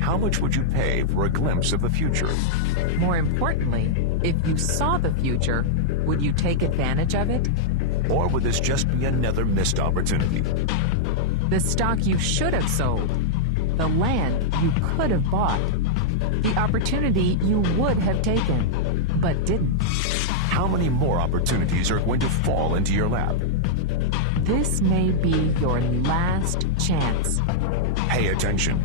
How much would you pay for a glimpse of the future? More importantly, if you saw the future, would you take advantage of it? Or would this just be another missed opportunity? The stock you should have sold, the land you could have bought, the opportunity you would have taken, but didn't. How many more opportunities are going to fall into your lap? This may be your last chance. Pay attention.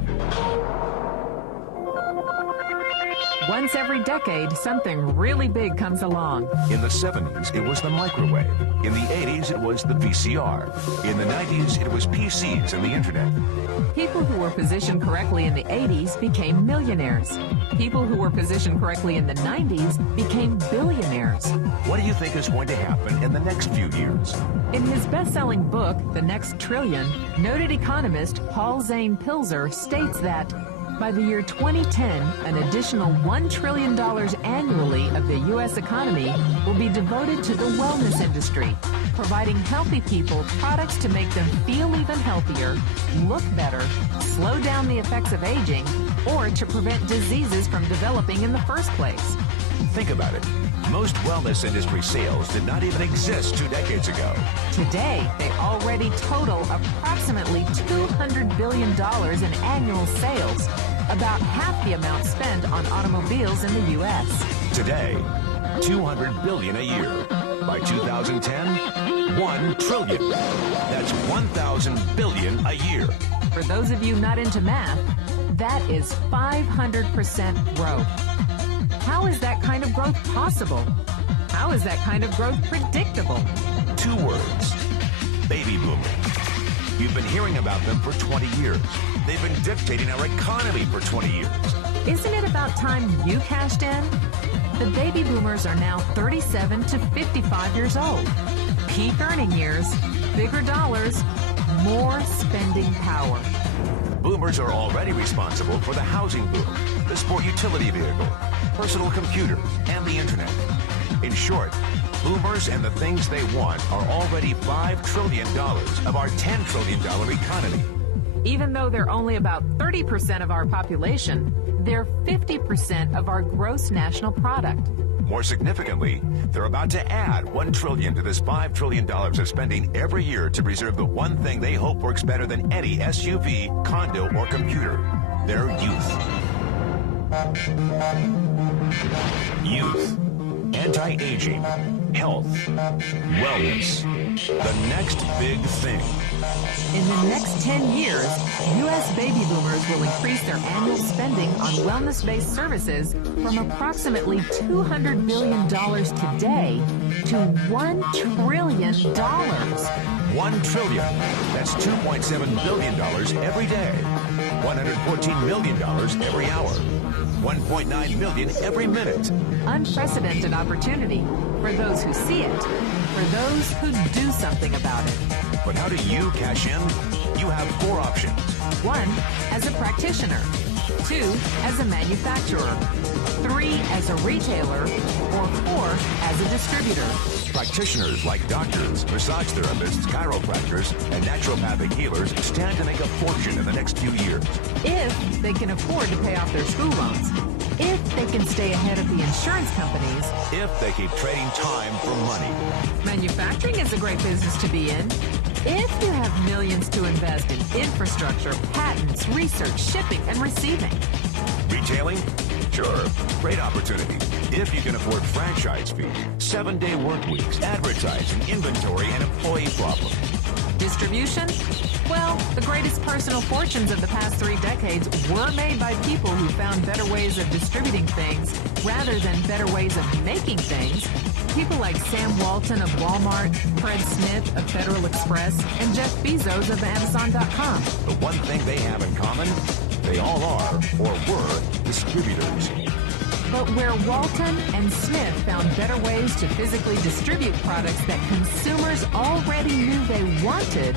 Once every decade, something really big comes along. In the 70s, it was the microwave. In the 80s, it was the VCR. In the 90s, it was PCs and the internet. People who were positioned correctly in the 80s became millionaires. People who were positioned correctly in the 90s became billionaires. What do you think is going to happen in the next few years? In his best-selling book, The Next Trillion, noted economist Paul Zane Pilzer states that by the year 2010, an additional $1 trillion annually of the U.S. economy will be devoted to the wellness industry, providing healthy people products to make them feel even healthier, look better, slow down the effects of aging, or to prevent diseases from developing in the first place. Think about it. Most wellness industry sales did not even exist 2 decades ago. Today, they already total approximately $200 billion in annual sales, about half the amount spent on automobiles in the U.S. Today, $200 billion a year. By 2010, $1 trillion. That's 1,000 billion a year. For those of you not into math, that is 500% growth. How is that kind of growth possible? How is that kind of growth predictable? 2 words. Baby boomers. You've been hearing about them for 20 years. They've been dictating our economy for 20 years. Isn't it about time you cashed in? The baby boomers are now 37 to 55 years old. Peak earning years, bigger dollars, more spending power. Boomers are already responsible for the housing boom, the sport utility vehicle, personal computer, and the internet. In short, boomers and the things they want are already $5 trillion of our $10 trillion economy. Even though they're only about 30% of our population, they're 50% of our gross national product. More significantly, they're about to add $1 trillion to this $5 trillion of spending every year to preserve the one thing they hope works better than any SUV, condo, or computer: their youth. Youth. Anti-aging. Health. Wellness. The next big thing. In the next 10 years, U.S. baby boomers will increase their annual spending on wellness-based services from approximately $200 billion today to $1 trillion. $1 trillion. That's $2.7 billion every day. $114 million every hour. $1.9 million every minute. Unprecedented opportunity for those who see it, for those who do something about it. But how do you cash in? You have 4 options. 1, as a practitioner. 2, as a manufacturer. 3, as a retailer. Or 4, as a distributor. Practitioners like doctors, massage therapists, chiropractors, and naturopathic healers stand to make a fortune in the next few years. If they can afford to pay off their school loans. If they can stay ahead of the insurance companies. If they keep trading time for money. Manufacturing is a great business to be in. If you have millions to invest in infrastructure, patents, research, shipping, and receiving. Retailing? Sure, great opportunity. If you can afford franchise fees, 7-day work weeks, advertising, inventory, and employee problems. Distribution? Well, the greatest personal fortunes of the past 3 decades were made by people who found better ways of distributing things rather than better ways of making things. People like Sam Walton of Walmart, Fred Smith of Federal Express, and Jeff Bezos of Amazon.com. The one thing they have in common, they all are, or were, distributors. But where Walton and Smith found better ways to physically distribute products that consumers already knew they wanted,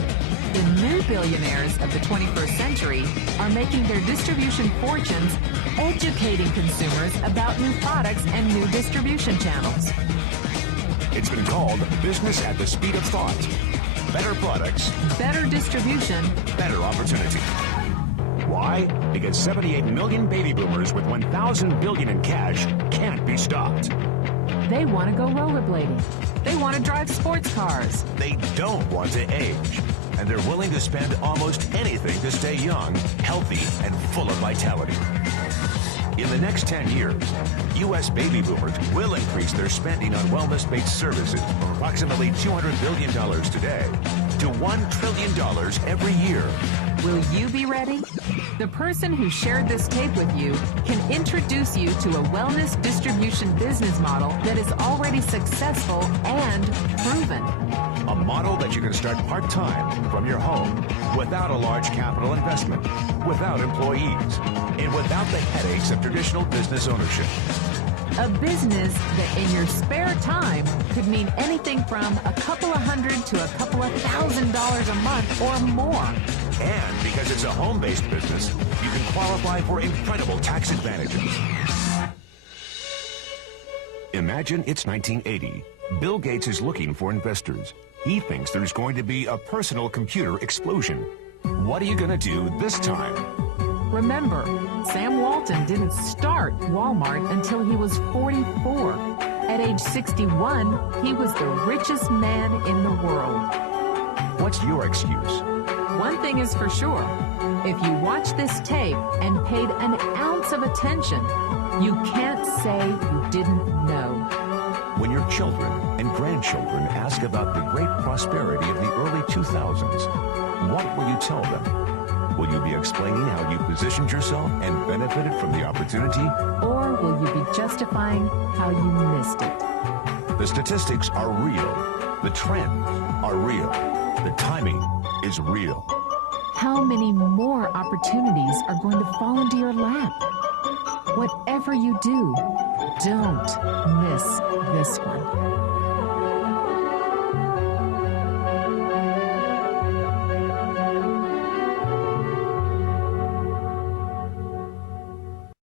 the new billionaires of the 21st century are making their distribution fortunes educating consumers about new products and new distribution channels. It's been called business at the speed of thought. better products, better distribution, better opportunity. Why? Because 78 million baby boomers with 1,000 billion in cash can't be stopped. they want to go rollerblading. They want to drive sports cars. They don't want to age. And they're willing to spend almost anything to stay young, healthy, and full of vitality. In the next 10 years, U.S. baby boomers will increase their spending on wellness-based services from approximately $200 billion today to $1 trillion every year. Will you be ready? The person who shared this tape with you can introduce you to a wellness distribution business model that is already successful and proven. A model that you can start part-time from your home without a large capital investment, without employees, and without the headaches of traditional business ownership. A business that in your spare time could mean anything from a couple of hundred to a couple of $1,000s a month or more. And because it's a home-based business, you can qualify for incredible tax advantages. Imagine it's 1980. Bill Gates is looking for investors. He thinks there's going to be a personal computer explosion. What are you going to do this time? Remember, Sam Walton didn't start Walmart until he was 44. At age 61, he was the richest man in the world. What's your excuse? One thing is for sure. If you watch this tape and paid an ounce of attention, you can't say you didn't know. When your children and grandchildren ask about the great prosperity of the early 2000s, what will you tell them? Will you be explaining how you positioned yourself and benefited from the opportunity? Or will you be justifying how you missed it? The statistics are real. The trends are real. The timing is real. How many more opportunities are going to fall into your lap? Whatever you do, don't miss this one.